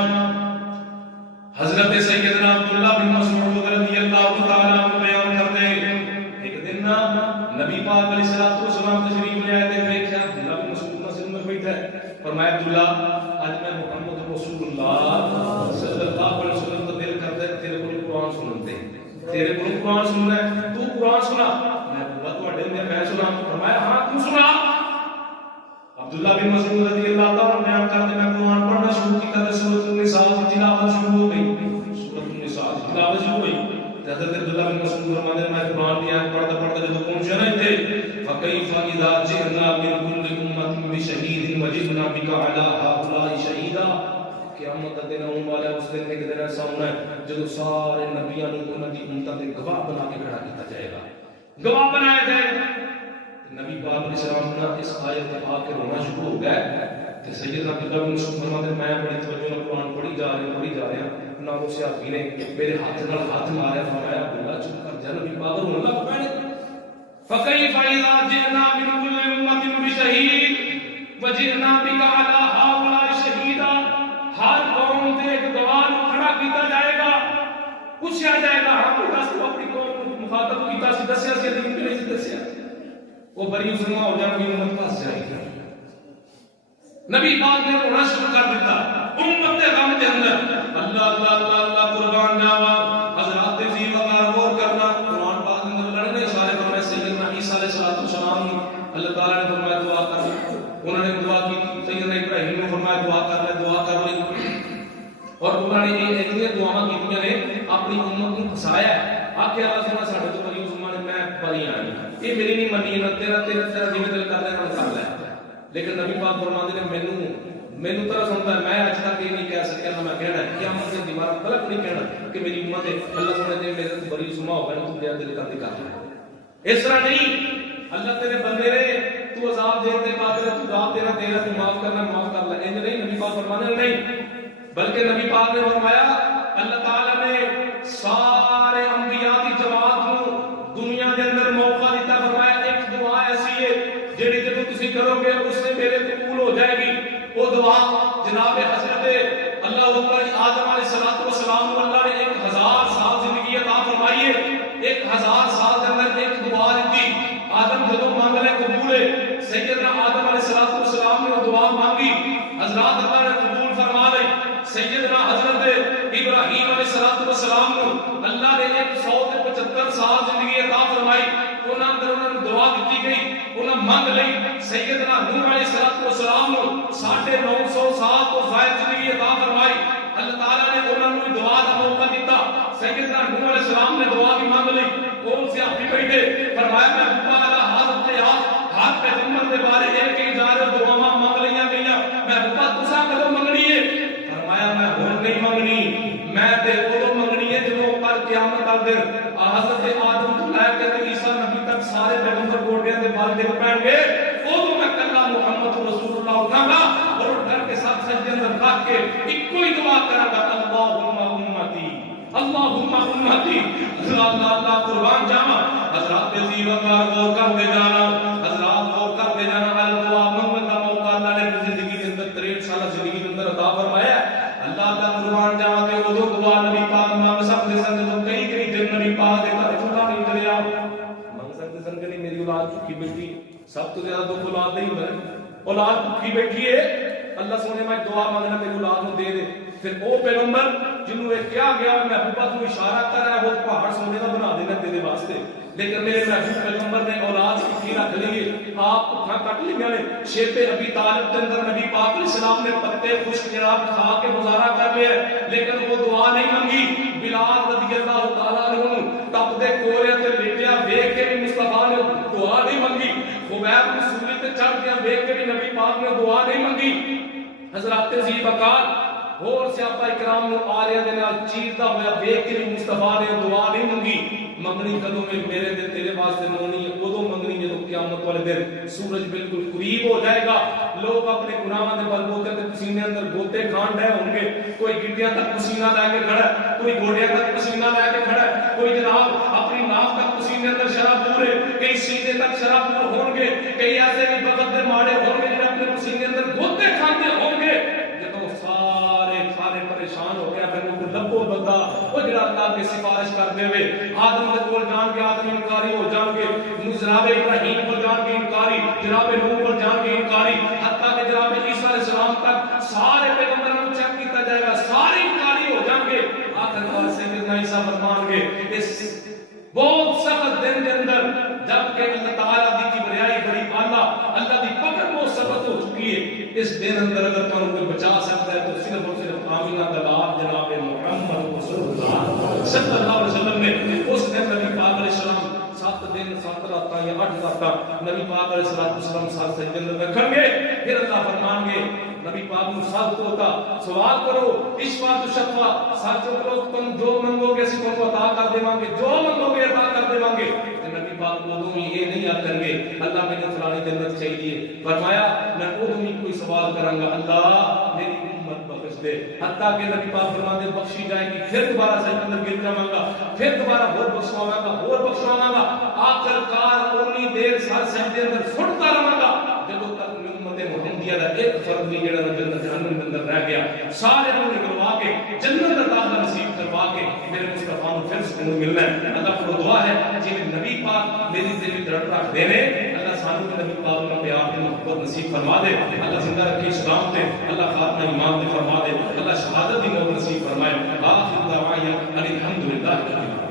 حضرت سیدنا عبداللہ بن مسعود رضی اللہ تعالیٰ عنہ بیان کرتے ایک دن نبی پاک علیہ السلام تشریف لے آئے تھے، دیکھا عبداللہ بن مسعود مسجد میں بیٹھا ہے، فرمایا عبداللہ آج میں محمد رسول اللہ صلی اللہ علیہ وسلم کا دل کرتا ہے تیرے کو قرآن سنتے، تیرے کو قرآن سننا ہے، تو قرآن سنا۔ میں بولا تو اڈے میں سنا، فرمایا ہاں تو سنا۔ عبداللہ بن مسعود رضی اللہ تعالیٰ عنہ بیان کرتے میں قرآن پڑھنا شروع کی تھا، سورۃ النساء کی تلاوت شروع ہو گئی، سورۃ النساء کی تلاوت شروع ہو گئی۔ حضرت عبداللہ بن مسعود فرماتے ہیں میں قرآن کی آیت پڑھتا پڑھتا جب پہنچا نہیں تھے فَكَيْفَ إِذَا جِئْنَا مِنْ كُلِّ أُمَّةٍ بِشَهِيدٍ وَجِئْنَا بِكَ عَلَى هَؤُلَاءِ شَهِيدًا۔ قیامت کا دن آنے والا ہے، اس دن ایک دن ایسا ہونا ہے جب سارے نبیوں کو انہاں دی امتاں تے گواہ بنا کے کھڑا کیتا جائے گا، گواہ بنایا جائے گا۔ نبی پاک علیہ السلام نے اس آیت پہ آ کے رونا شروع ہو گیا کہ سیدنا عبداللہ بن مسعود فرماتے ہیں میں بڑی توجہ سے قرآن پڑھی جا رہا نہ اس صحابی نے میرے ہاتھ ماریا، فرمایا عبداللہ چپ کر جا، نبی پاک رونے لگ پڑے۔ فَكَيْفَ إِذَا جِئْنَا مِنْ كُلِّ أُمَّةٍ بِشَهِيدٍ وَجِئْنَا بِكَ عَلَى هَؤُلَاءِ شَهِيدًا۔ ہر قوم سے ایک گواہ کھڑا کیتا جائے گا، پوچھا جائے گا ہاں کوئی دس اپنی قوم کو مخاطب کیتا سی، دسیا سی نہیں نہیں دسیا، وہ بری مسلمہ ہو جائے گی، امت پھنس جائے گی۔ نبی پاک نے رونا شروع کر دیتا امت کے غم کے اندر۔ اللہ اللہ اللہ اللہ قربان جاواں، حضرات عزیز وقار غور کرنا، قرآن پاک اندر لڑنے اشارے فرمائے سیدنا عیسیٰ علیہ السلام اللہ تعالیٰ نے فرمایا دعا کر، انہوں نے دعا کی، سیدنا ابراہیم نے فرمایا دعا کر لے، دعا کر لے، اور انہوں نے یہ دعاواں کی نے اپنی امت کو پھنسایا۔ آکے اللہ سنا ساڈے تو بری مسلمان میں بری آئی، یہ میری نہیں منی نہ تیرا تیرا تیرا جی دل کر لینا کر لے، لیکن نبی پاک فرماتے ہیں مینوں طرح سنتا ہے، میں اج تک یہ نہیں کہہ سکیا نہ میں کہنا قیامت کے دیوار غلط نہیں کہنا کہ میری امت ہے اللہ سنے دے میرے تو بری مسلمان ہو گئے تو میرا دل کر کر لے۔ اس طرح نہیں، اللہ تیرے بندے نے تو عذاب دیتے قادر ہے، تو عذاب دینا تیرا، تو معاف کرنا معاف کر لے، یہ نہیں نبی پاک فرمانے نہیں، بلکہ نبی پاک نے فرمایا اللہ تعالیٰ نے سارے انبیاء کی جماعت کو دنیا کے اندر موقع دیتا، فرمایا ایک دعا ایسی ہے جڑی جب تسی کرو گے اس سے میرے قبول ہو جائے گی۔ وہ دعا جناب حضرت اللہ اکبر آدم علیہ السلام کو اللہ نے 1000 سال زندگی عطا فرمائی ہے، 1000 سال کے اندر ایک دعا دی، آدم جدوں مانگ لے قبول ہے، سیدنا آدم علیہ السلام نے وہ دعا مانگی، حضرات اللہ نے قبول فرما لی۔ سیدنا حضرت ابراہیم علیہ السلام کو اللہ نے 175 سال زندگی عطا فرمائی، انہاں نے دعا دیتی گئی، انہاں مانگ لی۔ سیدنا نوح علیہ السلام کو 950 سال تو زائد زندگی عطا فرمائی، اللہ تعالیٰ نے انہوں نے دعا کا موقع دیتا، سیدنا نوح علیہ السلام نے دعا بھی مانگ لی، کون سے آپ بھی بیٹھے فرمایا میں اللہ حاضر سارے ایک ہی جا رہے دعاواں منگ لیاں گئیاں محبوبہ تساں کدوں منگنی ہے فرمایا میں ہن نہیں منگنی میں تے اودوں منگنی ہے جدوں پر قیامت دا دن حضرت آدم تو لے کے عیسیٰ نبی تک سارے پیغمبر گوڈیاں دے بال ڈگ پین گے اودوں میں کلا محمد رسول اللہ اٹھاں گا اور اٹھ کر کے سب سجدے اندر رکھ کے ایک ہی دعا کراں گا اللہم امتی اللہم امتی اللہ اللہ قربان جاواں حضرات عزیز وقار غور کر دے جانا حضرات غور کر دے جانا دعا منگن دا موقع اللہ نے زندگی دے اندر 63 سال زندگی دے اندر عطا فرمایا اللہ اللہ قربان جاواں تے اودوں دعا نبی پاک مانگ سکدے سن جو کئی کئی دن نبی پاک دے گھر چھوٹا نہیں چلیا مانگ سکدے سن کہ میری اولاد بھوکی بیٹھی سب تو زیادہ دکھ اولاد نہیں ہونا اولاد بھوکی بیٹھی ہے اللہ سونے میں دعا مانگنا تے اولاد نوں دے دے پھر او پیغمبر جنوں اے کیا گیا محبوبہ تو اشارہ کر رہا ہے وہ پہاڑ سونے دا بنا دینا تیرے واسطے لیکن میرے محبوب پیغمبر نے اولاد کی رکھ لی آپ اٹھا کٹ لیاں نے شیب ابی طالب کے اندر نبی پاک علیہ السلام نے پتے خشک جناب کھا کے گزارا کر لیا لیکن وہ دعا نہیں منگی بلال رضی اللہ تعالیٰ عنہ تپ دے کورے تے لیٹیا دیکھ کے بھی مصطفیٰ نے دعا نہیں منگی خبیب نے سولی تے چڑھ گیا دیکھ کے بھی نبی پاک نے دعا نہیں منگی حضرات ذی بکار اور صحابہ اکرام نو آریاں دے نال چیردا ہویا دیکھ کے بھی مصطفیٰ نے دعا نہیں منگی منگنی کدوں میں میرے تے تیرے واسطے منگنی اودوں منگنی جدوں قیامت والے دن سورج بالکل قریب ہو جائے گا لوگ اپنے گناہاں دے بل بوتے تے پسینے اندر گوتے کھان ڈے ہون گے کوئی گٹیاں تک پسینہ لے کے کھڑا ہے کوئی گوڑیاں تک پسینہ لے کے کھڑا ہے کوئی جناب اپنی ناف تک پسینے اندر شراب پورے کئی سینے تک شراب پور ہون گے کئی ایسے بھی بغد دے ماڑے ہون گے جنہیں اپنے پسینے اندر گوتے کھاندے ہون گے جدوں سارے پریشان ہو گیا پھر وہ لبو بندہ وہ جڑا اللہ کی سفارش کرتے ہوئے آدم دے کول جان کے آدم انکاری ہو جان کے جناب ابراہیم کو جان کے انکاری جناب نوح کو جان کے انکاری حتیٰ کہ جناب عیسیٰ علیہ السلام تک سارے پیغمبروں کو چیک کیتا جائے گا سارے انکاری ہو جان کے آخر کار سیدنا عیسیٰ فرمان گے اس بہت سخت دن کے اندر جب کہ اللہ تعالیٰ دی کبریائی بڑی اعلیٰ اللہ دی پکڑ وہ سخت ہو چکی ہے اس دن اندر اگر تو کوئی بچا سکتا ہے تو صرف اور صرف آمینہ دلال جناب محمد رسول اللہ صلی اللہ علیہ وسلم نے اس دن نبی پاک علیہ السلام 7 دن 7 راتاں یا 8 راتاں نبی پاک علیہ السلام ساتھ سجدے اندر رکھیں گے پھر اللہ فرمان گے نبی پاک نے ساتھ ہوتا سوال کرو اشفا تو شفا سچ کرو تم جو منگو گے اسی کو عطا کر دیواں گے جو منگو گے عطا کر دیواں گے نبی پاک کو تم یہ نہیں آکھیں گے اللہ میں نے فلانی جنت چاہیے فرمایا میں اودوں ہی کوئی سوال کراں گا اللہ میری امت بخش دے حتیٰ کہ نبی پاک فرماتے بخشی جائے گی پھر دوبارہ سجدے اندر گر جاواں گا پھر دوبارہ اور بخشواں گا آخر کار اونی دیر سر سجدے اندر سٹتا رہاں گا جدوں تک محمدیہ دا ایک فرد نہیں جڑا جنت جہنم کے اندر رہ گیا سارے نوں نکلوا کے جنت دا داخلہ نصیب کروا کے میرے مصطفیٰ نوں پھر سکون ملنا ہے اللہ کو دعا ہے جی نبی پاک میری دل وچ رٹ رکھ دے نے اللہ سانوں تے نبی پاک نال پیار تے محبت نصیب فرما دے اللہ زندہ رکھے اسلام تے اللہ خاتمہ ایمان تے فرما دے اللہ شہادت دی موت نصیب فرمائے آخر دعوانا الحمدللہ